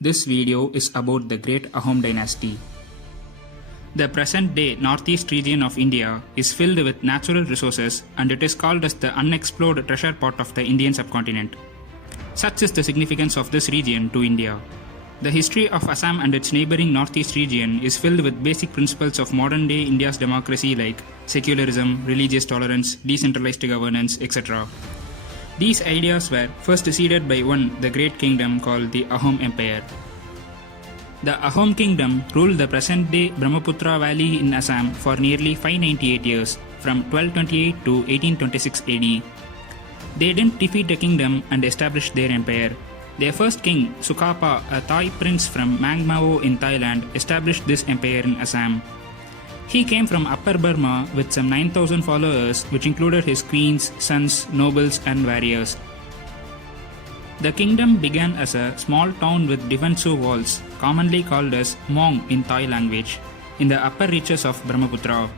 This video is about the great AHOM dynasty. The present-day northeast region of India is filled with natural resources and it is called as the unexplored treasure pot of the Indian subcontinent. Such is the significance of this region to India. The history of Assam and its neighboring northeast region is filled with basic principles of modern-day India's democracy like secularism, religious tolerance, decentralized governance, etc. These ideas were first seeded by the great kingdom called the AHOM Empire. The AHOM Kingdom ruled the present-day Brahmaputra Valley in Assam for nearly 598 years, from 1228 to 1826 AD. They didn't defeat the kingdom and established their empire. Their first king, Sukapa, a Thai prince from Mangmao in Thailand, established this empire in Assam. He came from Upper Burma with some 9,000 followers, which included his queens, sons, nobles, and warriors. The kingdom began as a small town with defensive walls, commonly called as Mong in Thai language, in the upper reaches of Brahmaputra.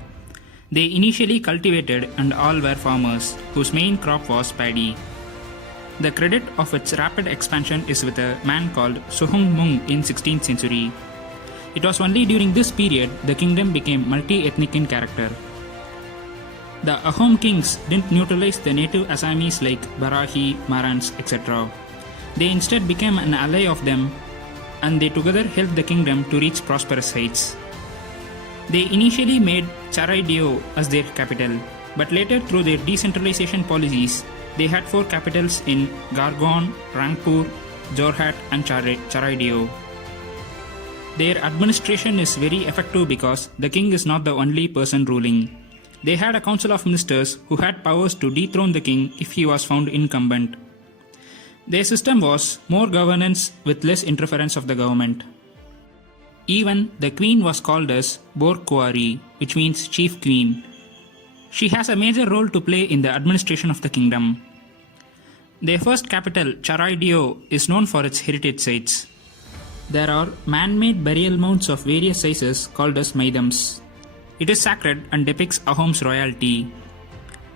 They initially cultivated and all were farmers, whose main crop was paddy. The credit of its rapid expansion is with a man called Suhung Mung in 16th century. It was only during this period the kingdom became multi-ethnic in character. The AHOM kings didn't neutralize the native Assamese like Barahi, Marans, etc. They instead became an ally of them and they together helped the kingdom to reach prosperous heights. They initially made Saraighat as their capital, but later through their decentralization policies, they had 4 capitals in Gargaon, Rangpur, Jorhat and Saraighat. Their administration is very effective because the king is not the only person ruling. They had a council of ministers who had powers to dethrone the king if he was found incumbent. Their system was more governance with less interference of the government. Even the queen was called as Borphukan, which means chief queen. She has a major role to play in the administration of the kingdom. Their first capital, Saraighat, is known for its heritage sites. There are man-made burial mounds of various sizes called as maidams. It is sacred and depicts AHOM's royalty.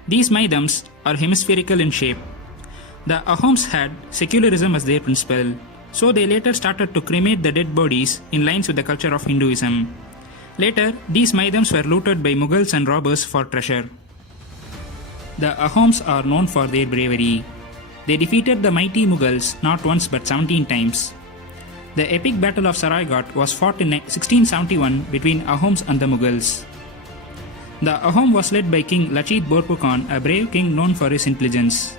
These maidams are hemispherical in shape. The AHOMs had secularism as their principle, so they later started to cremate the dead bodies in lines with the culture of Hinduism. Later, these maidams were looted by Mughals and robbers for treasure. The AHOMs are known for their bravery. They defeated the mighty Mughals not once but 17 times. The epic battle of Saraighat was fought in 1671 between AHOMs and the Mughals. The AHOM was led by King Lachit Borphukan, a brave king known for his intelligence.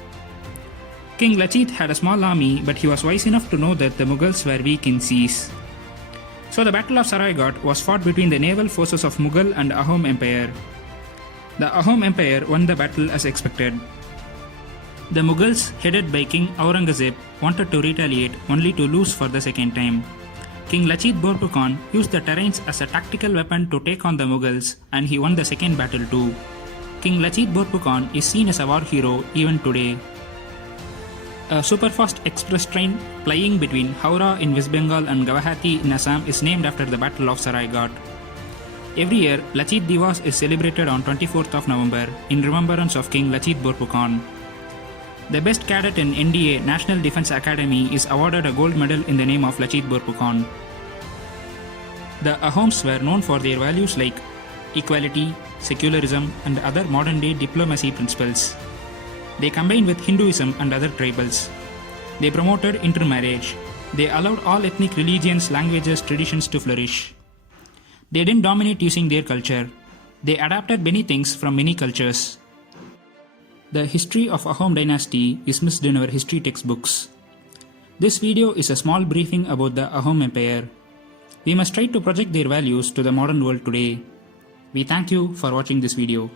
King Lachit had a small army, but he was wise enough to know that the Mughals were weak in seas. So the Battle of Saraighat was fought between the naval forces of Mughal and AHOM Empire. The AHOM Empire won the battle as expected. The Mughals, headed by King Aurangzeb, wanted to retaliate only to lose for the second time. King Lachit Borphukan used the terrains as a tactical weapon to take on the Mughals and he won the second battle too. King Lachit Borphukan is seen as a war hero even today. A superfast express train plying between Howrah in West Bengal and Guwahati in Assam is named after the Battle of Saraighat. Every year, Lachit Divas is celebrated on 24th of November in remembrance of King Lachit Borphukan. The best cadet in NDA National Defence Academy is awarded a gold medal in the name of Lachit Borphukan. The AHOMs were known for their values like equality, secularism and other modern-day diplomacy principles. They combined with Hinduism and other tribals. They promoted intermarriage. They allowed all ethnic religions, languages, traditions to flourish. They didn't dominate using their culture. They adapted many things from many cultures. The history of AHOM dynasty is missed in our history textbooks. This video is a small briefing about the AHOM Empire. We must try to project their values to the modern world today. We thank you for watching this video.